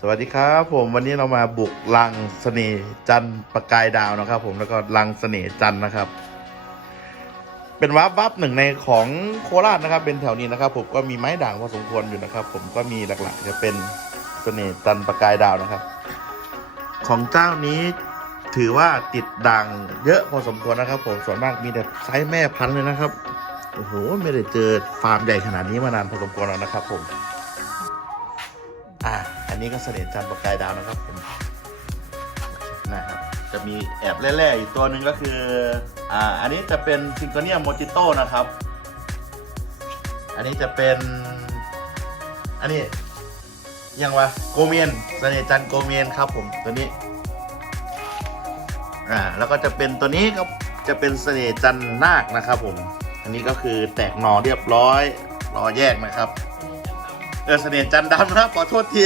สวัสดีครับผมวันนี้เรามาบุกลังเสน่ห์จันประกายดาวนะครับ ผมแล้วก็ลังเสน่ห์จันนะครับ เป็นวับวับหนึ่งในของโคราชนะครับ เป็นแถวนี้นะครับ ผมก็มีไม้ด่างพอสมควรอยู่นะครับ ผมก็มีหลักๆ จะเป็นเสน่ห์จันประกายดาวนะครับ ของเจ้านี้ถือว่าติดด่างเยอะพอสมควรนะครับ ผมส่วนมากมีแต่ไซส์แม่พันธุ์เลยนะครับโอ้โหไม่ได้เจอฟาร์มใหญ่ขนาดนี้มานานพอสมควรแล้วนะครับ ผม อ่า นนี้ก็เสน่ห์จันทร์ประกายดาวนะครับผมนะครับจะมีแอบแร่ๆอีกตัวหนึ่งก็คืออ่าอันนี้จะเป็นซิงโกเนียโมจิโต้นะครับ อันนี้จะเป็น อันนี้ยังวะโกเมียนเสน่ห์จันโกเมียนครับผมตัวนี้อ่าแล้วก็จะเป็นตัวนี้ก็จะเป็นเสน่ห์จันนาคนะครับผม อันนี้ก็คือแตกหนอเรียบร้อยรอแยกนะครับ เออเสน่ห์จันดำนะขอโทษที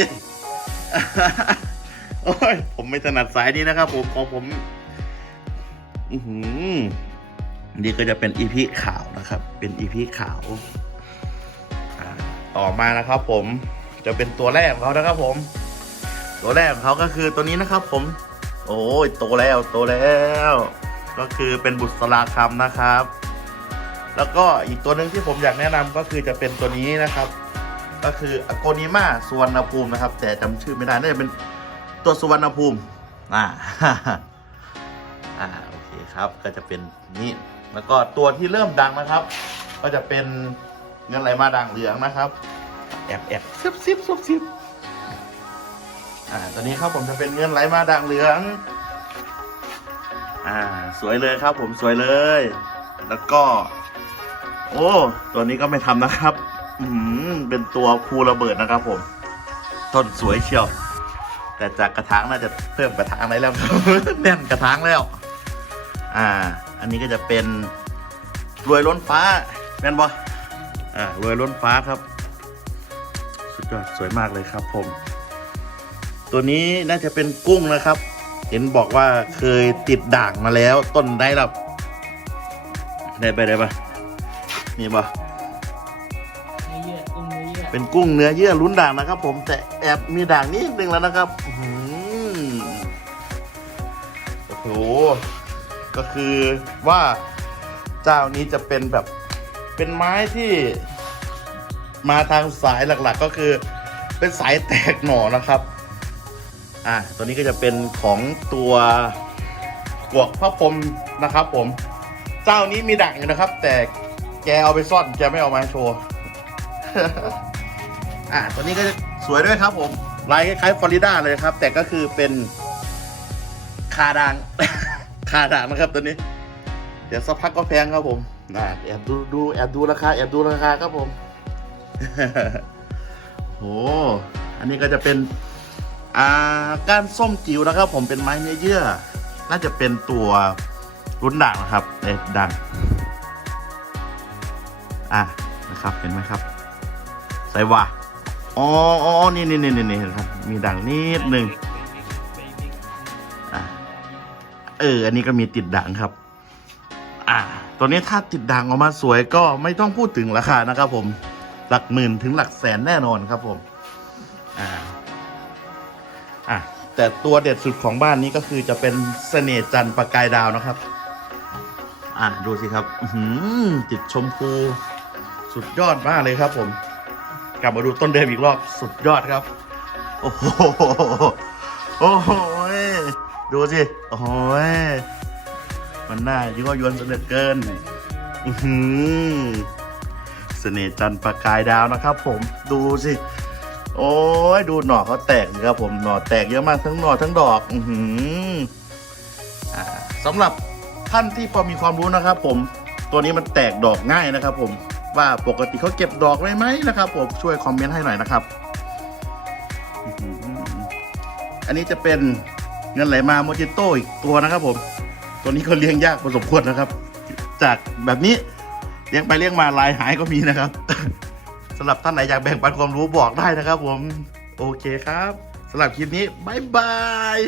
โอ้ยผมไม่ถนัดสายนี้นะครับผมของผมอือหือนี่ก็จะเป็นอีพีขาวนะครับ เป็นอีพีขาวอ่าต่อมานะครับผมจะเป็นตัวแรกของเขานะครับผม ตัวแรกของเขาก็คือตัวนี้นะครับผม โอ้ยโตแล้วโตแล้ว ก็คือเป็นบุษราคำนะครับ แล้วก็อีกตัวหนึ่งที่ผมอยากแนะนำก็คือจะเป็นตัวนี้นะครับ ก็คืออโกนิมาสุวรรณภูมินะครับ แต่จำชื่อไม่ได้น่าจะเป็นตัวสุวรรณภูมิอ่าอ่าโอเคครับก็จะเป็นนี่แล้วก็ตัวที่เริ่มดังนะครับ ก็จะเป็นเงินไหลมาด่างเหลืองนะครับแอบแอบซิบซิบซุบซิบอ่าตัวนี้ครับผมจะเป็นเงินไหลมาด่างเหลืองอ่าสวยเลยครับผมสวยเลย แล้วก็ โอ้ ตัวนี้ก็ไม่ทำนะครับ อืม เป็นตัวภูระเบิดนะครับผม ต้นสวยเชียว แต่จากกระถางน่าจะเพิ่มกระถางได้แล้วแน่นกระถางแล้ว อ่า อันนี้ก็จะเป็นรวยล้นฟ้าแม่นบออ่ารวยล้นฟ้าครับ สุดยอดสวยมากเลยครับผม ตัวนี้น่าจะเป็นกุ้งนะครับ เห็นบอกว่าเคยติดด่างมาแล้ว ต้นได้แล้วได้ไปได้ปะนี่ปะเนื้อเยื่อกุ้ง เป็นกุ้งเนื้อเยื่อลุ้นด่างนะครับ ผมแต่แอบมีด่างนิดนึงแล้วนะครับอือโอ้โหก็คือว่าเจ้านี้จะเป็นแบบเป็นไม้ที่มาทางสายหลักๆ ก็คือ เป็นสายแตกหน่อนะครับ อ่าตัวนี้ก็จะเป็นของตัวกวกพระพรมนะครับ ผม เจ้านี้มีด่างอยู่นะครับ แต่แกเอาไปซ่อนแกไม่เอามาโชว์ อ่าตัวนี้ก็สวยด้วยครับผมลายคล้ายๆฟลอริดาเลยครับ แต่ก็คือเป็นคาดังคาดังนะครับตัวนี้ เดี๋ยวสักพักก็แพงครับผมนะแอบดูดูแอบดูราคาแอบดูราคาครับผมโหอันนี้ก็จะเป็นอ่าก้านส้มจิ๋วนะครับ ผมเป็นไม้เนื้อเยื่อ น่าจะเป็นตัวรุ่นด่างนะครับเอ๊ะด่างอะนะครับเห็นไหมครับใส่ว่า อ๋ออ๋อนี่นี่นี่นี่เห็นครับ มีด่างนิดหนึ่งอะเออ อันนี้ก็มีติดด่างครับ อ่าตัวนี้ถ้าติดด่างออกมาสวยก็ไม่ต้องพูดถึงราคานะครับ ผม หลักหมื่นถึงหลักแสนแน่นอนครับผม อ่า อะแต่ตัวเด็ดสุดของบ้านนี้ก็คือจะเป็นเสน่ห์จันทร์ประกายดาวนะครับ อะดูสิครับ อื้อหือติดชมพู สุดยอดมากเลยครับผม กลับมาดูต้นเดิมอีกรอบสุดยอดครับ โอ้โหโอ้โหดูสิโอ้โหยมันน่ายั่วยวนเสนอเกินอือหือเสน่ห์จันประกายดาวนะครับ ผมดูสิโอ้ยดูหน่อเขาแตกสิครับผมหน่อแตกเยอะมากทั้งหน่อทั้งดอกอือหืออ่าสำหรับท่านที่พอมีความรู้นะครับ ผมตัวนี้มันแตกดอกง่ายนะครับ ผม ว่าปกติเขาเก็บดอกไว้ไหมนะครับผมช่วยคอมเมนต์ให้หน่อยนะครับ อันนี้จะเป็นเงินไหลมาโมจิโต้อีกตัวนะครับ ผม ตัวนี้ก็เลี้ยงยากพอสมควรนะครับ จากแบบนี้เลี้ยงไปเลี้ยงมาลายหายก็มีนะครับสำหรับท่านไหนอยากแบ่งปันความรู้บอกได้นะครับ ผม โอเคครับสำหรับคลิปนี้บายบาย